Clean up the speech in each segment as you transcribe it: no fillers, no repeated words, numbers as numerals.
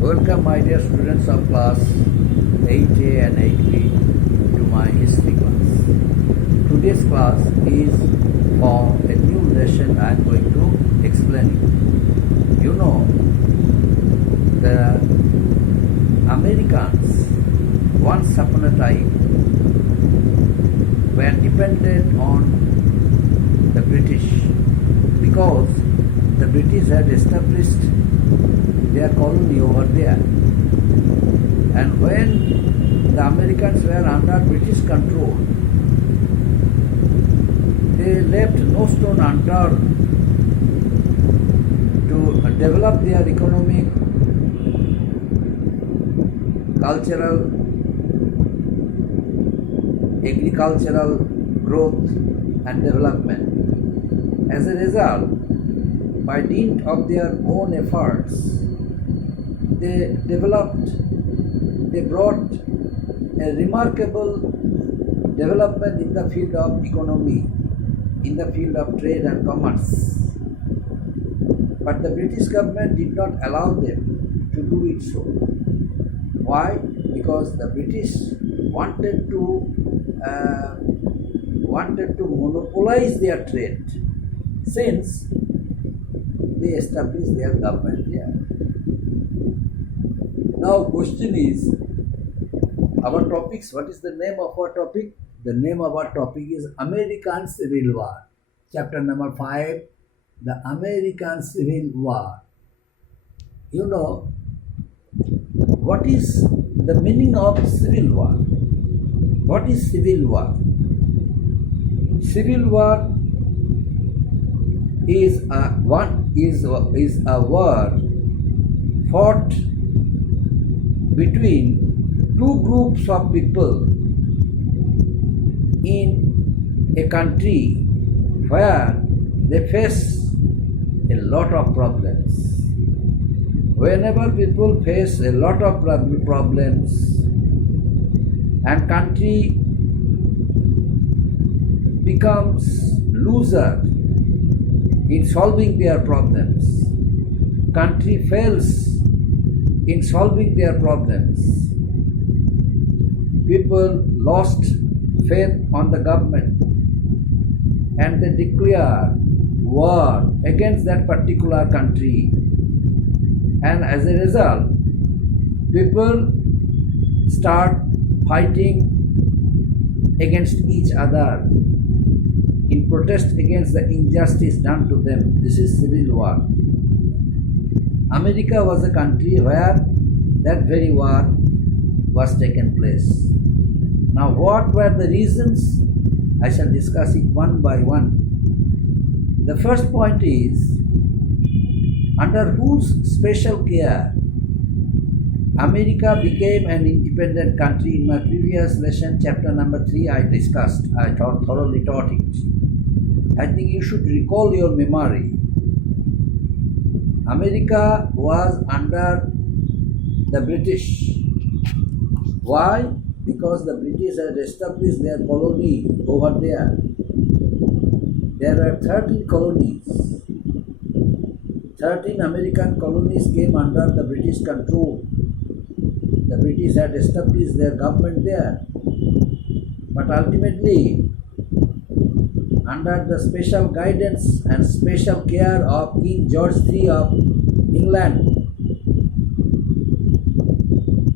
Welcome, my dear students of class 8A and 8B, to my history class. Today's class is for a new lesson I am going to explain you. You know, the Americans once upon a time were dependent on the British because the British had established their colony over there. And when the Americans were under British control, they left no stone unturned to develop their economic, cultural, agricultural growth and development. As a result, by dint of their own efforts, they brought a remarkable development in the field of economy, in the field of trade and commerce. But the British government did not allow them to do it so. Why? Because the British wanted to monopolize their trade, since they established their government here. Now, question is, our topics, what is the name of our topic? The name of our topic is American Civil War. Chapter number 5, the American Civil War. You know, what is the meaning of civil war? What is civil war? Civil war is a war fought between two groups of people in a country where they face a lot of problems. Whenever people face a lot of problems and country becomes loser in solving their problems, country fails in solving their problems, people lost faith on the government and they declare war against that particular country, and as a result people start fighting against each other in protest against the injustice done to them. This is civil war. America was a country where that very war was taken place. Now, what were the reasons? I shall discuss it one by one. The first point is, under whose special care America became an independent country. In my previous lesson, chapter number 3, I thoroughly taught it. I think you should recall your memory. America was under the British. Why? Because the British had established their colony over there. There were 13 colonies. 13 American colonies came under the British control. The British had established their government there. But ultimately, under the special guidance and special care of King George III of England,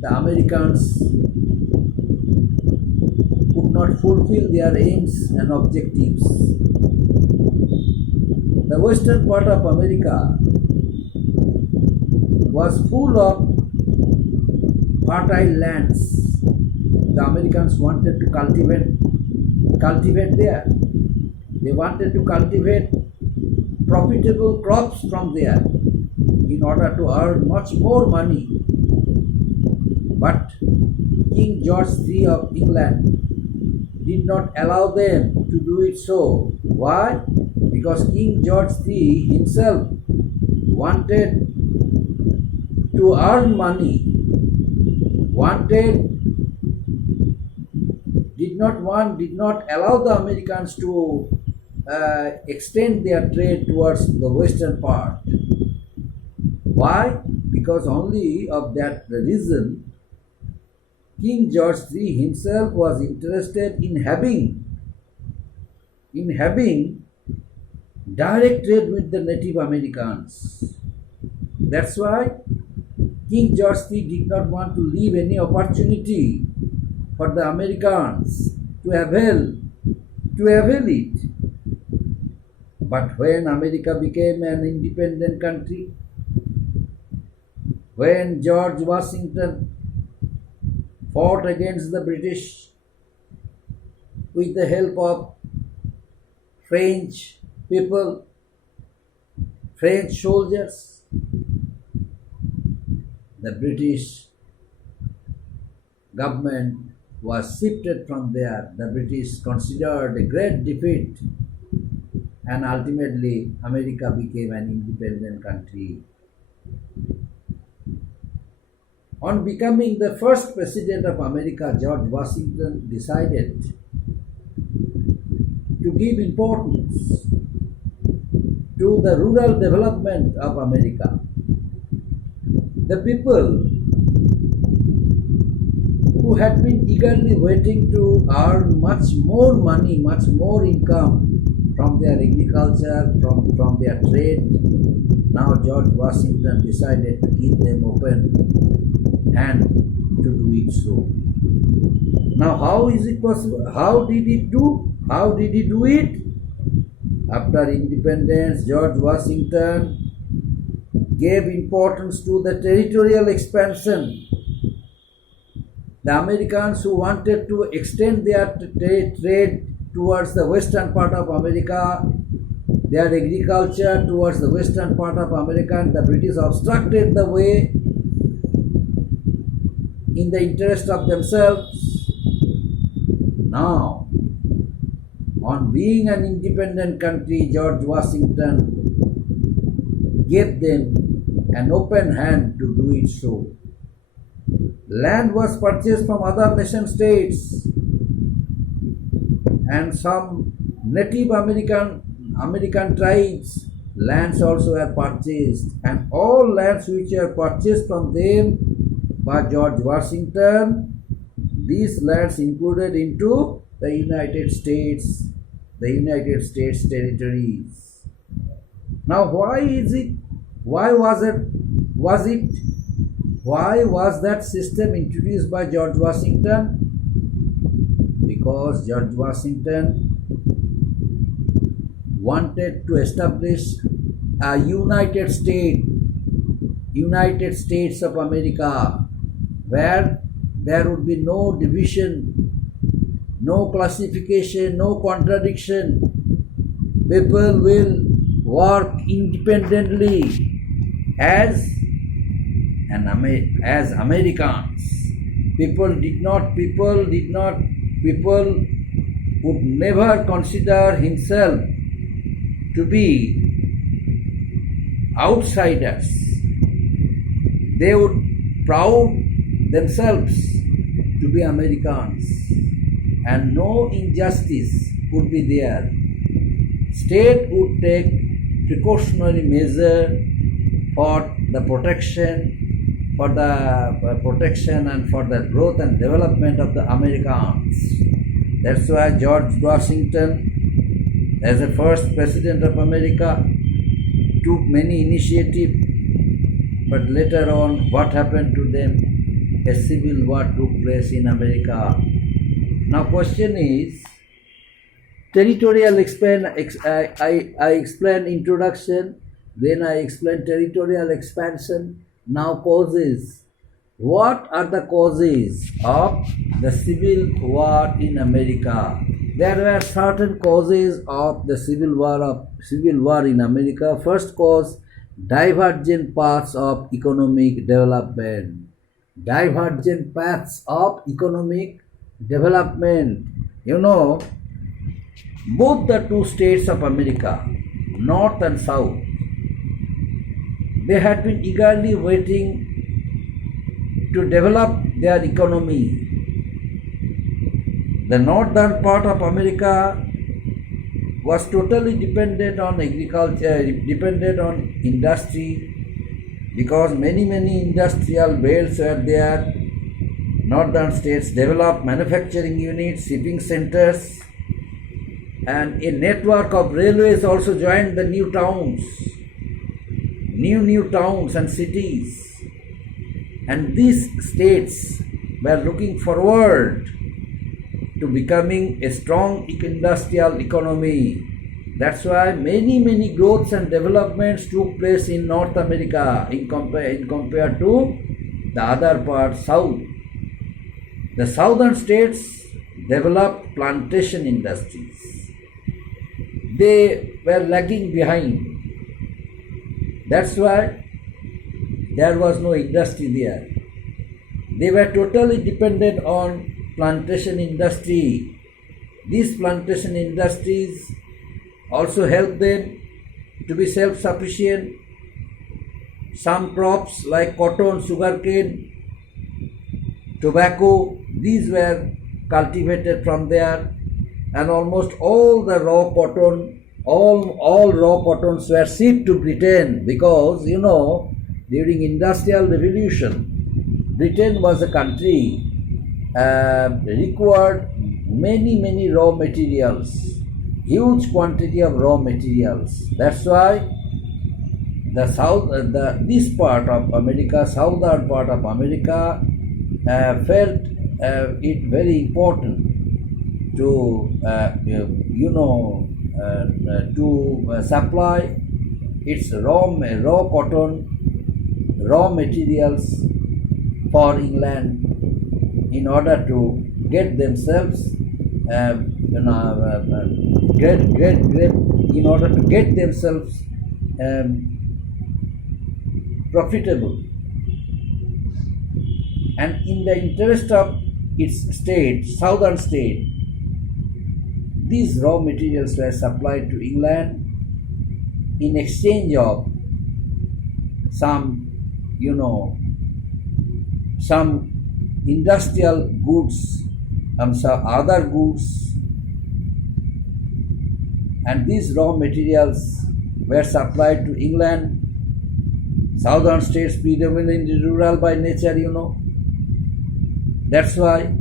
the Americans could not fulfill their aims and objectives. The western part of America was full of fertile lands. The Americans wanted to cultivate there. They wanted to cultivate profitable crops from there in order to earn much more money. But King George III of England did not allow them to do it so. Why? Because King George III himself wanted to earn money, did not allow the Americans to extend their trade towards the western part. Why? because only of that reason King George III himself was interested in having direct trade with the Native Americans. That's why King George III did not want to leave any opportunity for the Americans to avail it. But when America became an independent country, when George Washington fought against the British with the help of French people, French soldiers, the British government was shifted from there. The British considered a great defeat, and ultimately America became an independent country. On becoming the first president of America, George Washington decided to give importance to the rural development of America. The people who had been eagerly waiting to earn much more money, much more income from their agriculture, from their trade, now George Washington decided to give them open hand to do it so. Now how is it possible? How did he do it? After independence, George Washington gave importance to the territorial expansion. The Americans who wanted to extend their trade towards the western part of America, their agriculture towards the western part of America, and the British obstructed the way in the interest of themselves. Now, on being an independent country, George Washington gave them an open hand to do it so. Land was purchased from other nation states, and some Native American tribes lands also were purchased, and all lands which were purchased from them by George Washington, these lands included into the United States territories. Now why was that system introduced by George Washington? Because George Washington wanted to establish a United States of America, where there would be no division, no classification, no contradiction. People will work independently as Americans. People would never consider himself to be outsiders. They would proud themselves to be Americans, and no injustice would be there. State would take precautionary measure for the protection and for the growth and development of the Americans. That's why George Washington, as the first president of America, took many initiatives, but later on, what happened to them? A civil war took place in America. Now, question is, territorial I explained introduction, then I explained territorial expansion. Now causes. What are the causes of the civil war in America? There were certain causes of the civil war in America. First cause, divergent paths of economic development. Divergent paths of economic development. You know, both the two states of America, North and South, they had been eagerly waiting to develop their economy. The northern part of America was totally dependent on agriculture, dependent on industry, because many industrial belts were there. Northern states developed manufacturing units, shipping centers, and a network of railways also joined the new towns, new towns and cities. And these states were looking forward to becoming a strong industrial economy. That's why many growths and developments took place in North America in compared to the other part, South. The southern states developed plantation industries. They were lagging behind. That's why there was no industry there. They were totally dependent on plantation industry. These plantation industries also helped them to be self-sufficient. Some crops like cotton, sugarcane, tobacco, these were cultivated from there, and almost all the raw cotton, all raw cottons were shipped to Britain because, during Industrial Revolution, Britain was a country required many raw materials, huge quantity of raw materials. That's why this part of America, southern part of America, felt it very important to supply its raw cotton, raw materials for England in order to get themselves in order to get themselves profitable. And in the interest of its state, southern state, these raw materials were supplied to England in exchange of some industrial goods and some other goods, and these raw materials were supplied to England. Southern states predominantly rural by nature, That's why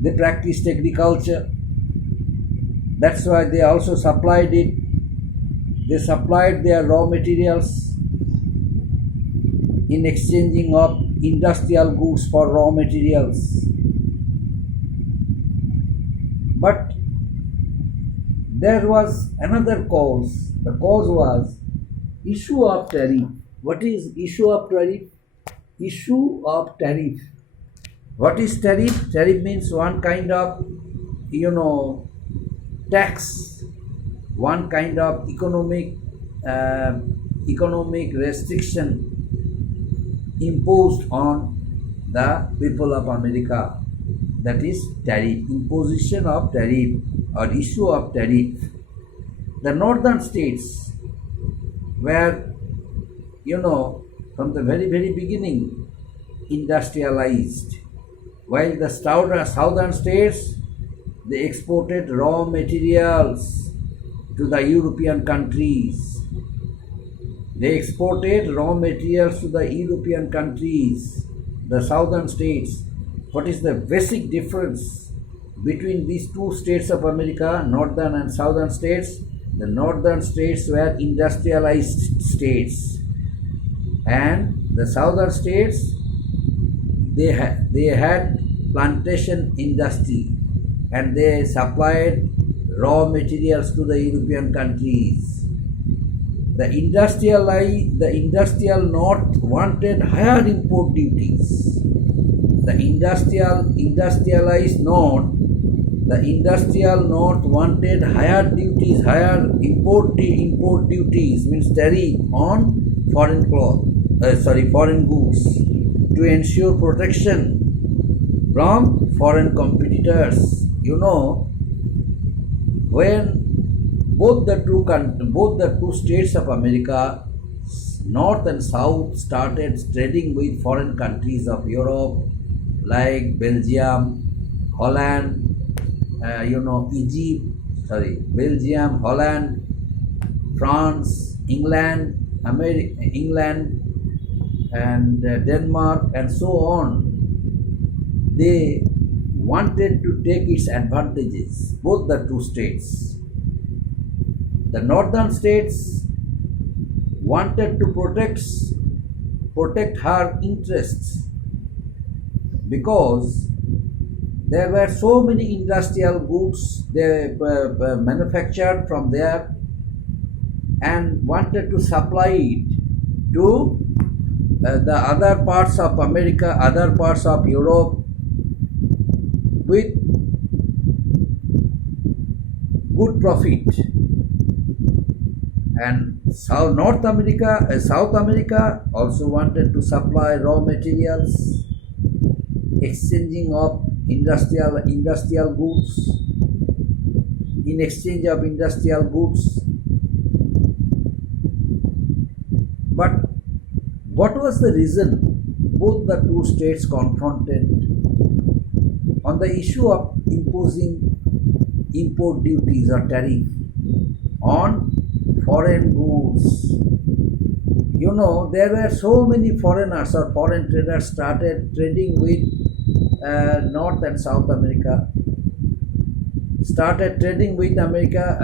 they practiced agriculture. That's why they also supplied it. They supplied their raw materials in exchanging of industrial goods for raw materials. But there was another cause. The cause was issue of tariff. What is issue of tariff? Issue of tariff. What is tariff? Tariff means one kind of, tax, one kind of economic restriction imposed on the people of America. That is tariff, imposition of tariff or issue of tariff. The northern states were, from the very beginning industrialized, while the southern states, they exported raw materials to the European countries. They exported raw materials to the European countries, the southern states. What is the basic difference between these two states of America, northern and southern states? The northern states were industrialized states, and the southern states, they had plantation industry, and they supplied raw materials to the European countries. The industrial north wanted higher import duties. The industrialized north, the industrial north wanted higher duties, higher import duties, means tariff on foreign goods, to ensure protection from foreign competitors. When both the two states of America, North and South, started trading with foreign countries of Europe like Belgium, Holland, Belgium, Holland, France, England, and Denmark and so on, they wanted to take its advantages, both the two states. The northern states wanted to protect her interests because there were so many industrial goods they manufactured from there and wanted to supply it to the other parts of America, other parts of Europe with good profit. And South America also wanted to supply raw materials, exchanging of industrial goods. In exchange of industrial goods, but what was the reason both the two states confronted on the issue of imposing import duties or tariff on foreign goods? You know, there were so many foreigners or foreign traders started trading with North and South America, started trading with America,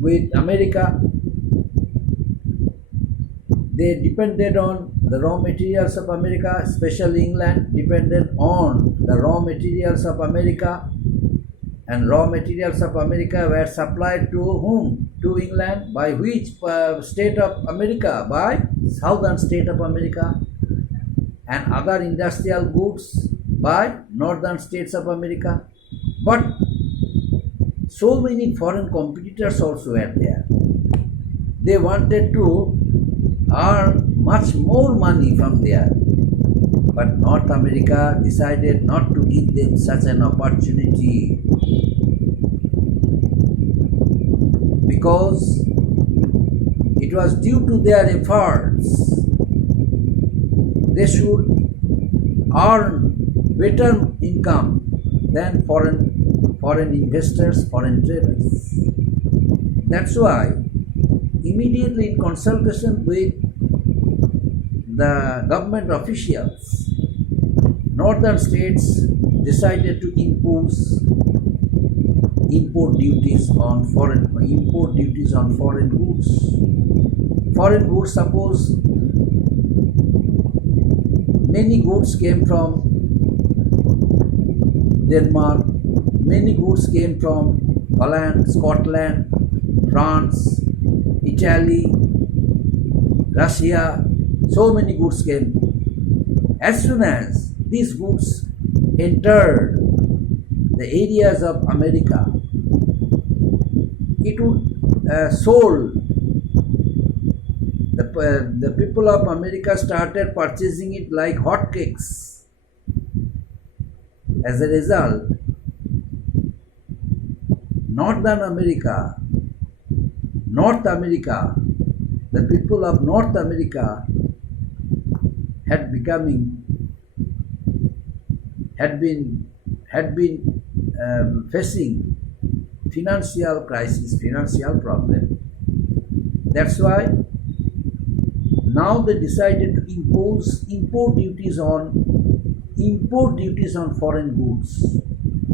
with America. They depended on the raw materials of America, especially England depended on the raw materials of America, and raw materials of America were supplied to whom? To England. By which state of America? By southern state of America. And other industrial goods by northern states of America. But so many foreign competitors also were there. They wanted to earn much more money from there. But North America decided not to give them such an opportunity because it was due to their efforts. They should earn better income than foreign investors, foreign traders. That's why immediately in consultation with the government officials, northern states decided to impose import duties on foreign goods. Foreign goods, suppose many goods came from Denmark, many goods came from Holland, Scotland, France, Italy, Russia, so many goods came. As soon as these goods entered the areas of America, it would sold. The people of America started purchasing it like hotcakes. As a result, North America, the people of North America had been facing financial crisis, financial problem. That's why now they decided to impose import duties on foreign goods.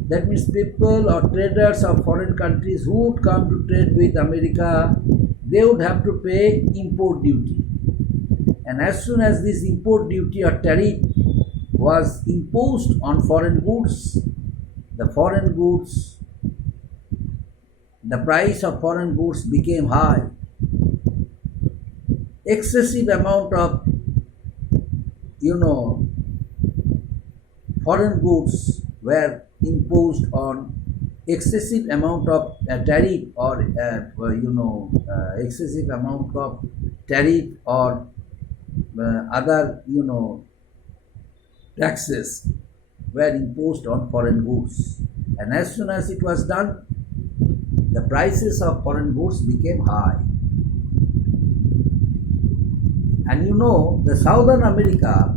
That means people or traders of foreign countries who would come to trade with America, they would have to pay import duty. And as soon as this import duty or tariff was imposed on foreign goods, the price of foreign goods became high. Excessive amount of, foreign goods were imposed on excessive amount of tariff or excessive amount of tariff or other taxes were imposed on foreign goods, and as soon as it was done, the prices of foreign goods became high. And the South America,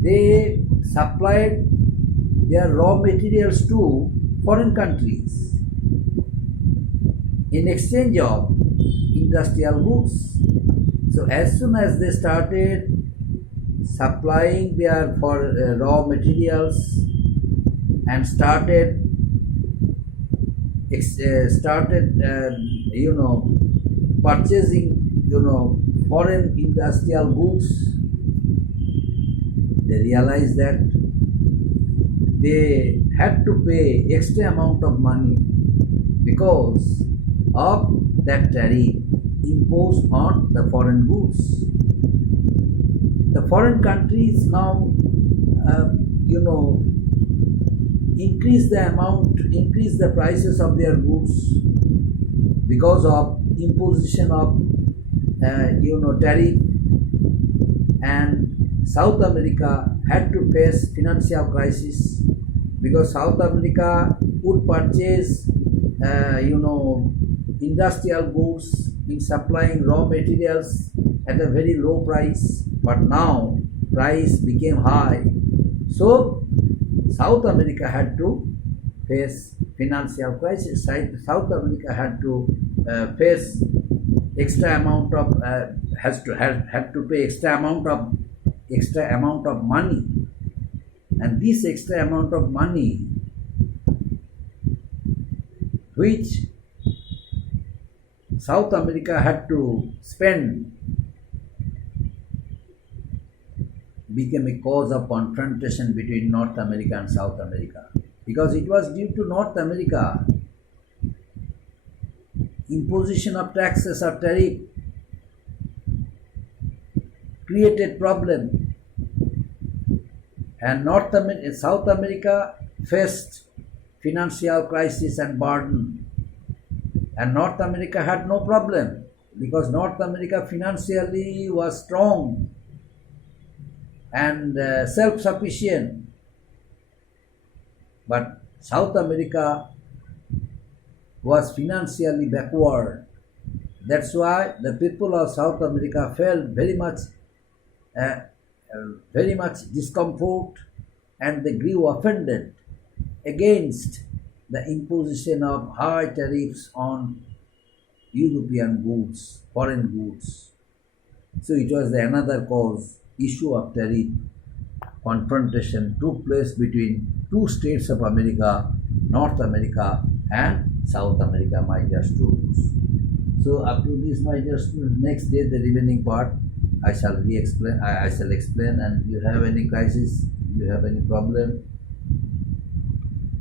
they supplied their raw materials to foreign countries in exchange of industrial goods. So as soon as they started supplying their for raw materials and started purchasing foreign industrial goods, they realized that they had to pay extra amount of money because of that tariff imposed on the foreign goods. The foreign countries now, increase the prices of their goods because of imposition of, tariff, and South America had to face financial crisis because South America would purchase, industrial goods in supplying raw materials at a very low price, but now price became high. So South America had to face financial crisis. South America had to face extra amount of had to pay extra amount of money, and this extra amount of money which South America had to spend became a cause of confrontation between North America and South America, because it was due to North America imposition of taxes or tariff created problem, and South America faced financial crisis and burden, and North America had no problem because North America financially was strong and self-sufficient, but South America was financially backward. That's why the people of South America felt very much discomfort, and they grew offended against the imposition of high tariffs on European goods, foreign goods. So it was another cause. Issue of tariff confrontation took place between two states of America, North America and South America, my dear students. So up to this, my dear students, next day the remaining part I shall re-explain. I shall explain, and if you have any crisis, if you have any problem,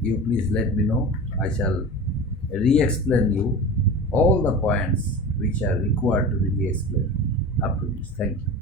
you please let me know. I shall re-explain you all the points which are required to be re-explained up to this. Thank you.